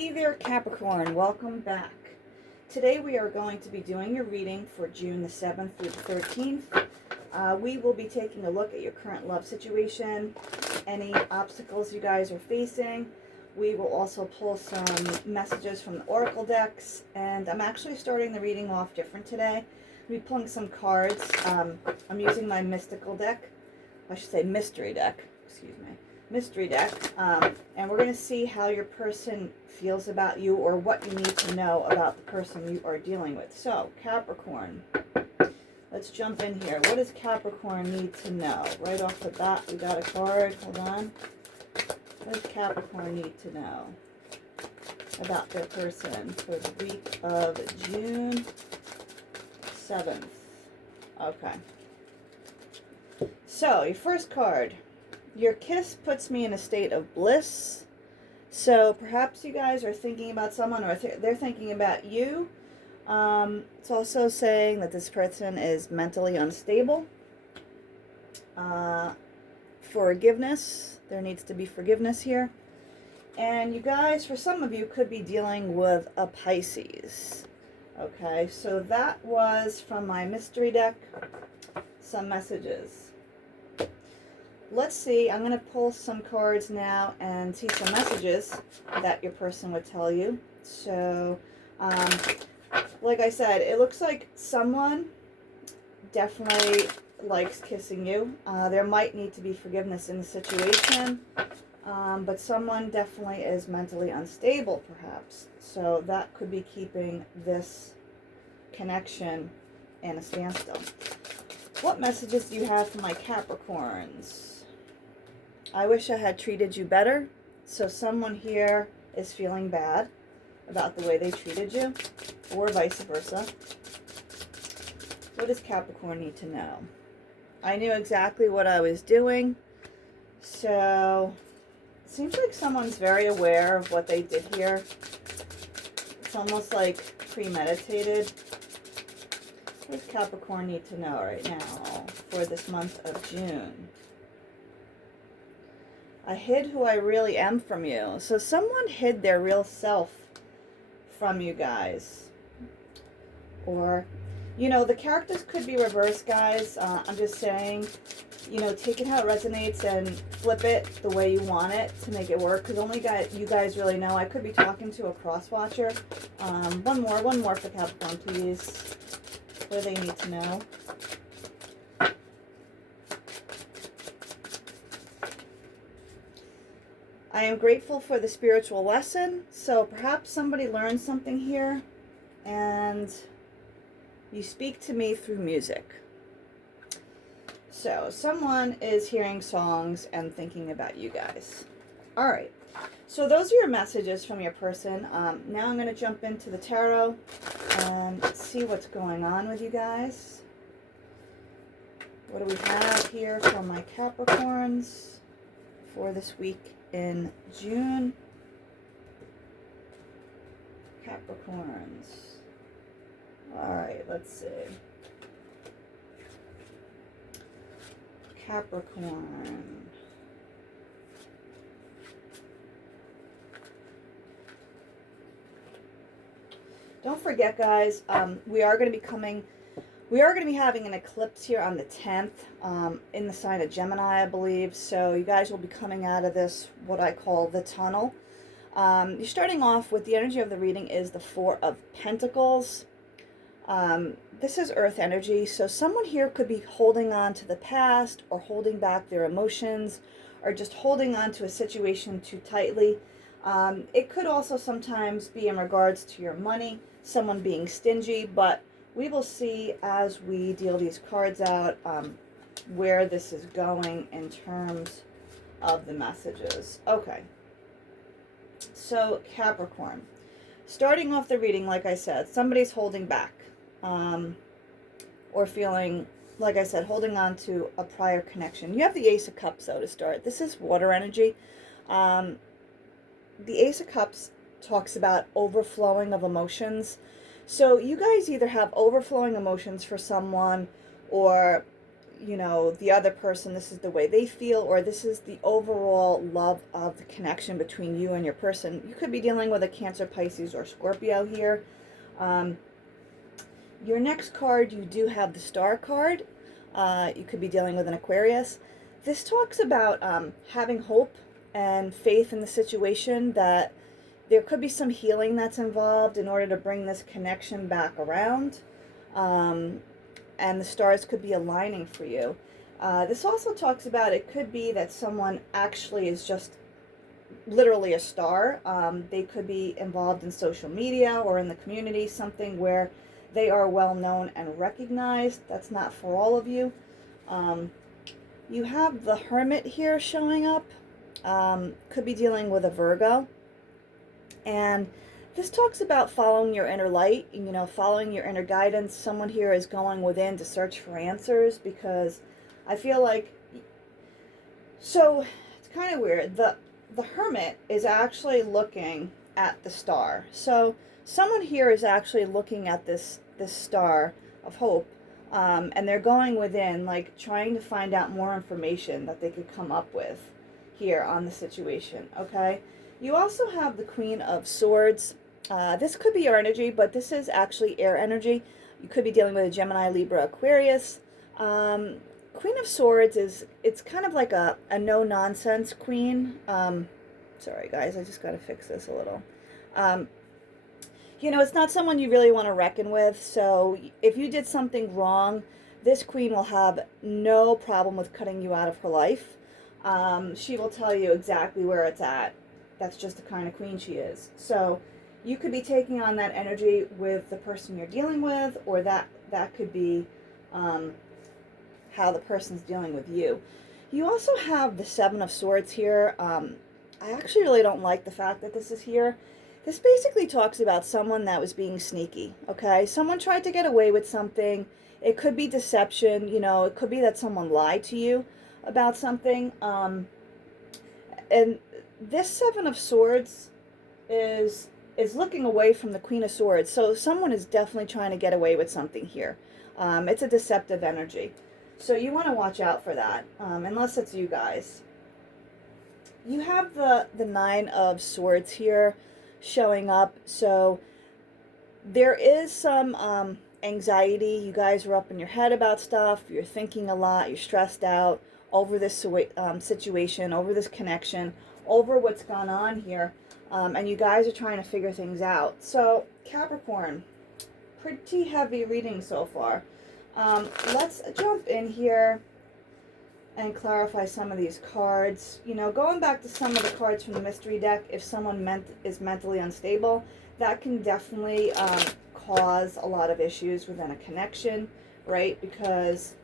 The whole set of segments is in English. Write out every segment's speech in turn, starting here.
Hey there, Capricorn. Welcome back. Today we are going to be doing your reading for June the 7th through the 13th. We will be taking a look at your current love situation, any obstacles you guys are facing. We will also pull some messages from the Oracle decks, and I'm actually starting the reading off different today. I'll be pulling some cards. I'm using my mystical deck. I should say mystery deck. Excuse me. Mystery deck, and we're going to see how your person feels about you or what you need to know about the person you are dealing with. So, Capricorn, let's jump in here. What does Capricorn need to know? Right off the bat, we got a card. Hold on. What does Capricorn need to know about their person for the week of June 7th? Okay. So, your first card. Your kiss puts me in a state of bliss. So perhaps you guys are thinking about someone, or they're thinking about you. It's also saying that this person is mentally unstable. Forgiveness. There needs to be forgiveness here. And you guys, for some of you, could be dealing with a Pisces. Okay, so that was from my mystery deck. Some messages. Let's see, I'm going to pull some cards now and see some messages that your person would tell you. So, like I said, it looks like someone definitely likes kissing you. There might need to be forgiveness in the situation, but someone definitely is mentally unstable, perhaps. So that could be keeping this connection in a standstill. What messages do you have for my Capricorns? I wish I had treated you better. So someone here is feeling bad about the way they treated you, or vice versa. What does Capricorn need to know? I knew exactly what I was doing. So it seems like someone's very aware of what they did here. It's almost like premeditated. What does Capricorn need to know right now for this month of June? I hid who I really am from you. So someone hid their real self from you guys. Or, you know, the characters could be reversed, guys. I'm just saying, you know, take it how it resonates and flip it the way you want it to make it work. Because only you guys really know. I could be talking to a cross-watcher. One more for Capricorn, please. What do they need to know? I am grateful for the spiritual lesson. So perhaps somebody learned something here and you speak to me through music. So someone is hearing songs and thinking about you guys. All right. So those are your messages from your person. Now I'm going to jump into the tarot and see what's going on with you guys. What do we have here for my Capricorns for this week in June? Capricorns. All right, let's see. Capricorn. Don't forget, guys, we are going to be having an eclipse here on the 10th in the sign of Gemini, I believe. So you guys will be coming out of this, what I call the tunnel. You're starting off with the energy of the reading is the Four of Pentacles. This is earth energy. So someone here could be holding on to the past or holding back their emotions or just holding on to a situation too tightly. It could also sometimes be in regards to your money, someone being stingy, but we will see as we deal these cards out where this is going in terms of the messages. Okay. So, Capricorn. Starting off the reading, like I said, somebody's holding back. Or feeling, like I said, holding on to a prior connection. You have the Ace of Cups, though, to start. This is water energy. The Ace of Cups talks about overflowing of emotions. So you guys either have overflowing emotions for someone, or you know, the other person, this is the way they feel, or this is the overall love of the connection between you and your person. You could be dealing with a Cancer, Pisces, or Scorpio here. Your next card, you do have the Star card. You could be dealing with an Aquarius. This talks about having hope and faith in the situation, that there could be some healing that's involved in order to bring this connection back around. And the stars could be aligning for you. This also talks about, it could be that someone actually is just literally a star. They could be involved in social media or in the community, something where they are well known and recognized. That's not for all of you. You have the Hermit here showing up. Could be dealing with a Virgo. And this talks about following your inner light, you know, following your inner guidance. Someone here is going within to search for answers, because I feel like, so it's kind of weird. The Hermit is actually looking at the star. So someone here is actually looking at this star of hope, and they're going within, like trying to find out more information that they could come up with here on the situation, okay? You also have the Queen of Swords. This could be your energy, but this is actually air energy. You could be dealing with a Gemini, Libra, Aquarius. Queen of Swords it's kind of like a no-nonsense queen. Sorry, guys, I just got to fix this a little. You know, it's not someone you really want to reckon with. So if you did something wrong, this queen will have no problem with cutting you out of her life. She will tell you exactly where it's at. That's just the kind of queen she is. So you could be taking on that energy with the person you're dealing with, or that could be how the person's dealing with you. You also have the Seven of Swords here. I actually really don't like the fact that this is here. This basically talks about someone that was being sneaky, okay? Someone tried to get away with something. It could be deception, you know, it could be that someone lied to you about something. And this Seven of Swords is looking away from the Queen of Swords. So someone is definitely trying to get away with something here. It's a deceptive energy. So you want to watch out for that, unless it's you guys. You have the Nine of Swords here showing up. So there is some anxiety. You guys are up in your head about stuff. You're thinking a lot. You're stressed out over this situation, over this connection, over what's gone on here. And you guys are trying to figure things out. So Capricorn, pretty heavy reading so far. Let's jump in here and clarify some of these cards. You know, going back to some of the cards from the mystery deck, if someone is mentally unstable, that can definitely cause a lot of issues within a connection, right? Because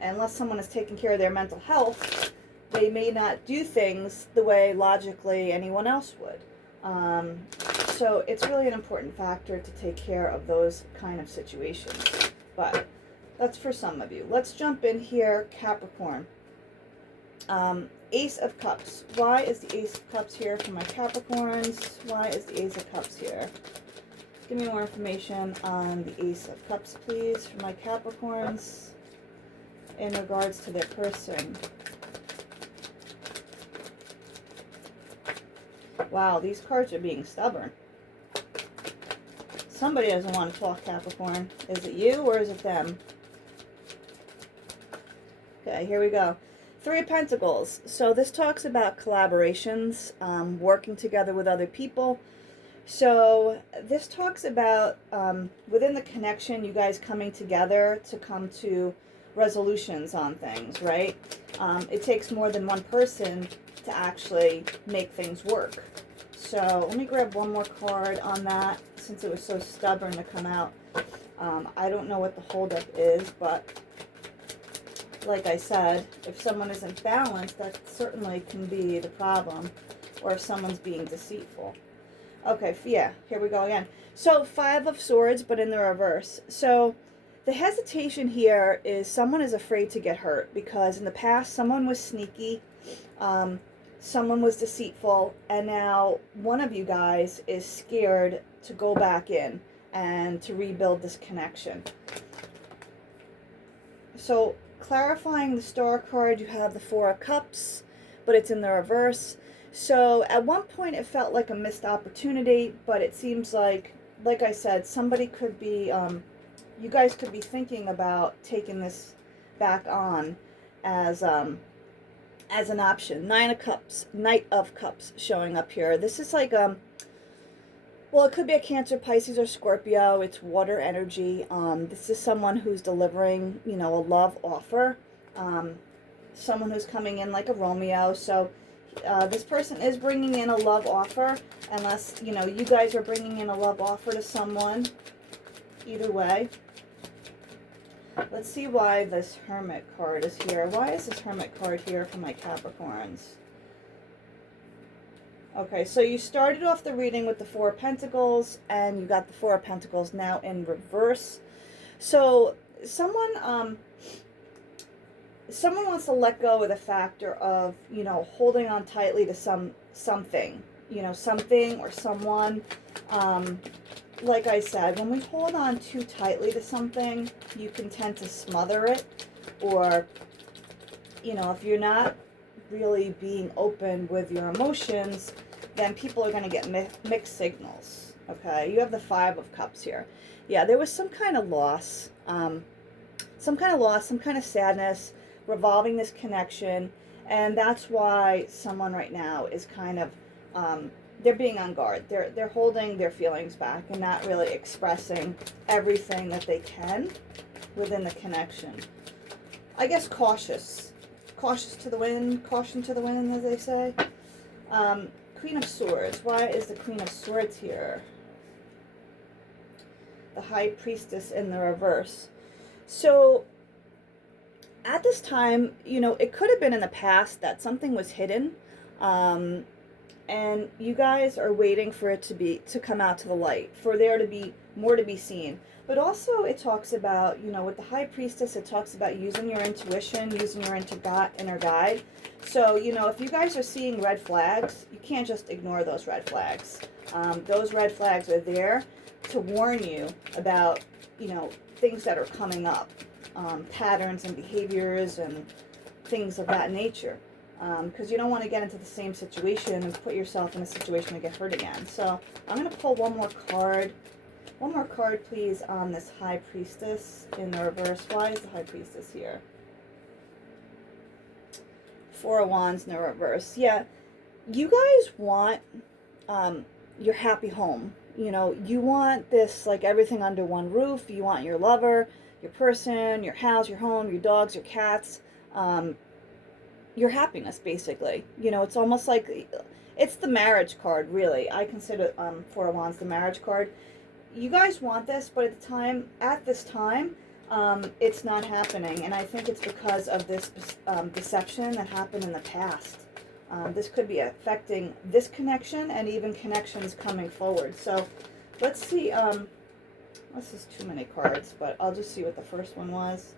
unless someone is taking care of their mental health, they may not do things the way logically anyone else would. So it's really an important factor to take care of those kind of situations. But that's for some of you. Let's jump in here, Capricorn. Ace of Cups. Why is the Ace of Cups here for my Capricorns? Why is the Ace of Cups here? Give me more information on the Ace of Cups, please, for my Capricorns in regards to their person. Wow, these cards are being stubborn. Somebody doesn't want to talk, Capricorn. Is it you or is it them? Okay, here we go. Three of Pentacles. So this talks about collaborations, working together with other people. So this talks about within the connection, you guys coming together to come to resolutions on things, right? It takes more than one person to actually make things work. So let me grab one more card on that, since it was so stubborn to come out. I don't know what the holdup is, but like I said, if someone isn't balanced, that certainly can be the problem, or if someone's being deceitful. Okay, yeah, here we go again. So Five of Swords, but in the reverse. So the hesitation here is someone is afraid to get hurt, because in the past someone was sneaky, someone was deceitful, and now one of you guys is scared to go back in and to rebuild this connection. So clarifying the Star card, you have the Four of Cups, but it's in the reverse. So at one point it felt like a missed opportunity, but it seems like I said, somebody could be, you guys could be thinking about taking this back on as an option. Nine of Cups, Knight of Cups showing up here. This is like, well, it could be a Cancer, Pisces, or Scorpio. It's water energy. This is someone who's delivering, you know, a love offer. Someone who's coming in like a Romeo. So this person is bringing in a love offer, unless, you know, you guys are bringing in a love offer to someone. Either way. Let's see why this Hermit card is here. Why is this Hermit card here for my Capricorns? Okay, so you started off the reading with the Four of Pentacles, and you got the Four of Pentacles now in reverse. So someone wants to let go of the factor of, you know, holding on tightly to something, you know, something or someone. Like I said, when we hold on too tightly to something, you can tend to smother it, or, you know, if you're not really being open with your emotions, then people are going to get mixed signals. Okay, you have the Five of Cups here. Yeah, there was some kind of loss, some kind of sadness revolving this connection, and that's why someone right now is kind of, they're being on guard. They're holding their feelings back and not really expressing everything that they can within the connection. I guess cautious to the wind, caution to the wind, as they say. Queen of Swords. Why is the Queen of Swords here? The High Priestess in the reverse. So at this time, you know, it could have been in the past that something was hidden, and you guys are waiting for it to come out to the light, for there to be more to be seen. But also it talks about, you know, with the High Priestess, it talks about using your intuition, using your inner guide. So, you know, if you guys are seeing red flags, you can't just ignore those red flags. Those red flags are there to warn you about, you know, things that are coming up, patterns and behaviors and things of that nature. Because you don't want to get into the same situation and put yourself in a situation to get hurt again. So I'm going to pull one more card. One more card, please, on this High Priestess in the reverse. Why is the High Priestess here? Four of Wands in the reverse. Yeah, you guys want your happy home. You know, you want this, like, everything under one roof. You want your lover, your person, your house, your home, your dogs, your cats, your happiness, basically. You know, it's almost like, it's the marriage card, really. I consider Four of Wands the marriage card. You guys want this, but at this time, it's not happening, and I think it's because of this deception that happened in the past. This could be affecting this connection and even connections coming forward. So let's see. This is too many cards, but I'll just see what the first one was.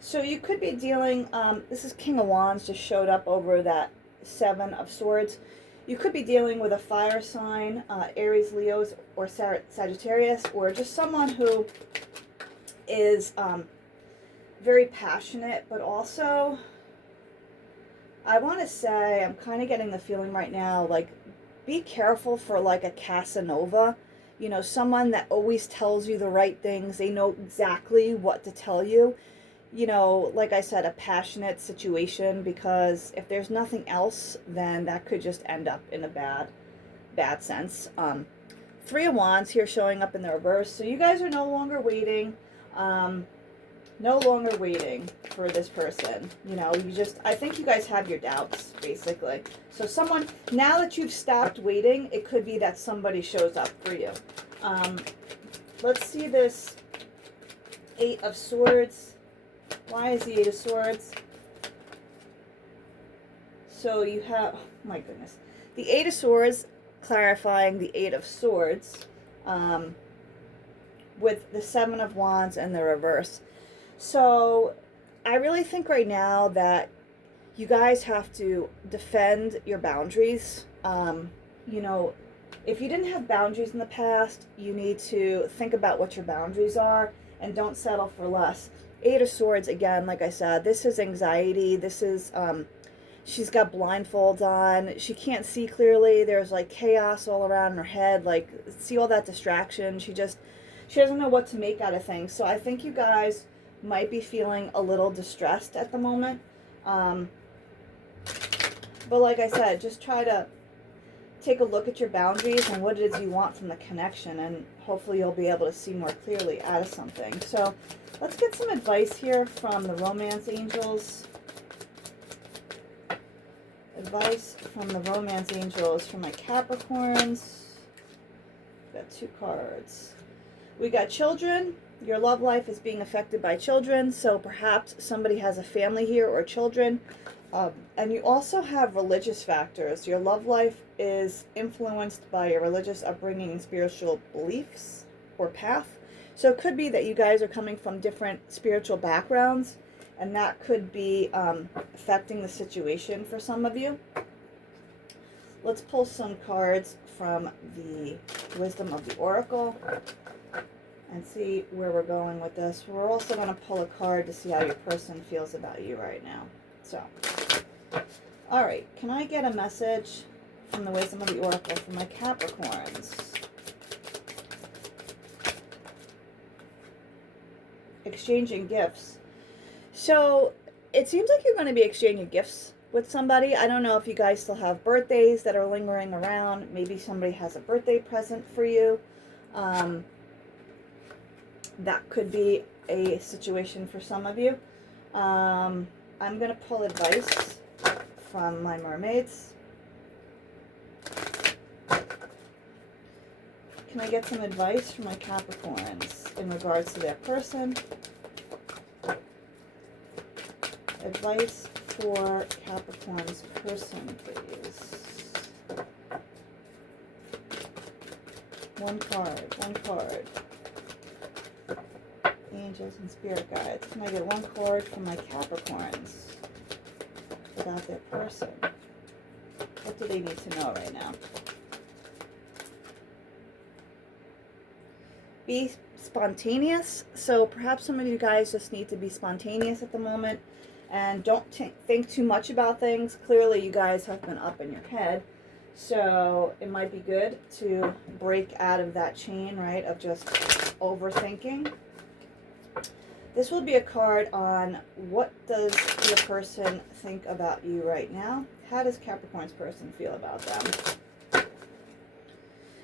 So you could be dealing, this is King of Wands, just showed up over that Seven of Swords. You could be dealing with a fire sign, Aries, Leos, or Sagittarius, or just someone who is very passionate, but also, I want to say, I'm kind of getting the feeling right now, like, be careful for, like, a Casanova. You know, someone that always tells you the right things. They know exactly what to tell you. You know, like I said, a passionate situation, because if there's nothing else, then that could just end up in a bad sense. Three of Wands here showing up in the reverse. So you guys are no longer waiting. No longer waiting for this person. You know, I think you guys have your doubts, basically. So someone, now that you've stopped waiting, it could be that somebody shows up for you. Let's see this Eight of Swords. Why is the Eight of Swords? So you have, oh my goodness. The Eight of Swords, clarifying the Eight of Swords, with the Seven of Wands and the reverse. So I really think right now that you guys have to defend your boundaries. You know, if you didn't have boundaries in the past, you need to think about what your boundaries are and don't settle for less. Eight of Swords, again, like I said, this is anxiety. This is, she's got blindfolds on. She can't see clearly. There's like chaos all around her head. Like, see all that distraction. She doesn't know what to make out of things. So I think you guys might be feeling a little distressed at the moment. But like I said, just try to take a look at your boundaries and what it is you want from the connection, and hopefully you'll be able to see more clearly out of something. So let's get some advice here from the romance angels. Advice from the romance angels for my Capricorns. We've got 2 cards. We got children. Your love life is being affected by children, so perhaps somebody has a family here or children. And you also have religious factors. Your love life is influenced by your religious upbringing and spiritual beliefs or path. So it could be that you guys are coming from different spiritual backgrounds, and that could be affecting the situation for some of you. Let's pull some cards from the Wisdom of the Oracle and see where we're going with this. We're also going to pull a card to see how your person feels about you right now. So, all right, can I get a message from the Wisdom of the Oracle for my Capricorns? Exchanging gifts. So it seems like you're going to be exchanging gifts with somebody. I don't know if you guys still have birthdays that are lingering around. Maybe somebody has a birthday present for you. That could be a situation for some of you. I'm going to pull advice from my mermaids. Can I get some advice from my Capricorns in regards to their person? Advice for Capricorn's person, please. One card. Angels and spirit guides. Can I get one card from my Capricorns about their person? What do they need to know right now? Be spontaneous. So perhaps some of you guys just need to be spontaneous at the moment and don't think too much about things. Clearly you guys have been up in your head, so it might be good to break out of that chain, right, of just overthinking. This will be a card on what does your person think about you right now. How does Capricorn's person feel about them?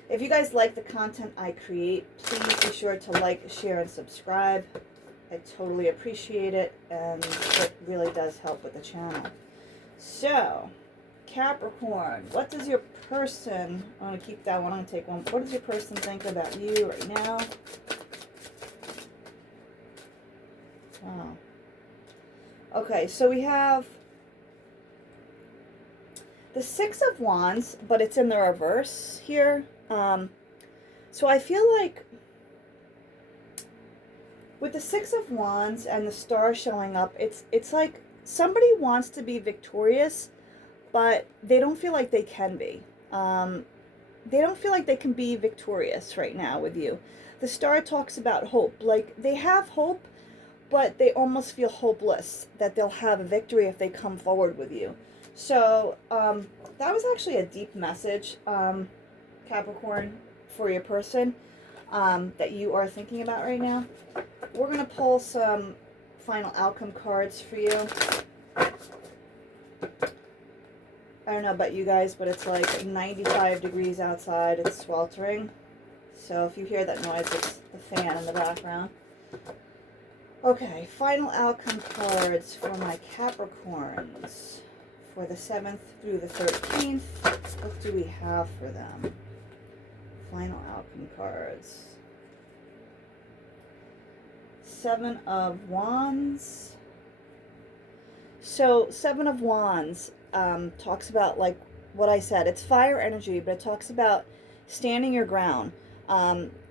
If you guys like the content I create, please be sure to like, share, and subscribe. I totally appreciate it, and it really does help with the channel. So, Capricorn, what does your person, I'm going to keep that one, I'm going to take one. What does your person think about you right now? Wow. Okay, so we have the Six of Wands, but it's in the reverse here. So I feel like with the Six of Wands and the star showing up, it's like somebody wants to be victorious, but they don't feel like they can be. They don't feel like they can be victorious right now with you. The star talks about hope. Like, they have hope, but they almost feel hopeless that they'll have a victory if they come forward with you. So that was actually a deep message, Capricorn, for your person that you are thinking about right now. We're going to pull some final outcome cards for you. I don't know about you guys, but it's like 95 degrees outside. It's sweltering. So if you hear that noise, it's the fan in the background. Okay, final outcome cards for my Capricorns for the 7th through the 13th. What do we have for them? Final outcome cards. 7 of Wands. So 7 of Wands talks about, like what I said, it's fire energy, but it talks about standing your ground,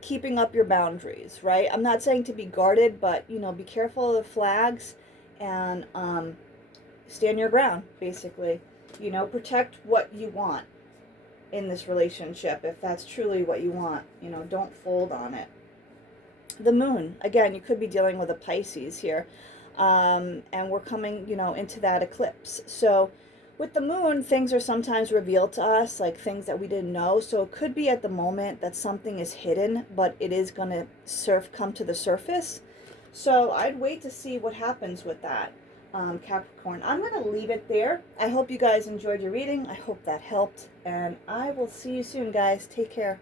keeping up your boundaries, right? I'm not saying to be guarded, but, you know, be careful of the flags and stand your ground, basically. You know, protect what you want in this relationship, if that's truly what you want. You know, don't fold on it. The moon, again, you could be dealing with a Pisces here. And we're coming, into that eclipse. So with the moon, things are sometimes revealed to us, like things that we didn't know. So it could be at the moment that something is hidden, but it is going to come to the surface. So I'd wait to see what happens with that, Capricorn. I'm going to leave it there. I hope you guys enjoyed your reading. I hope that helped. And I will see you soon, guys. Take care.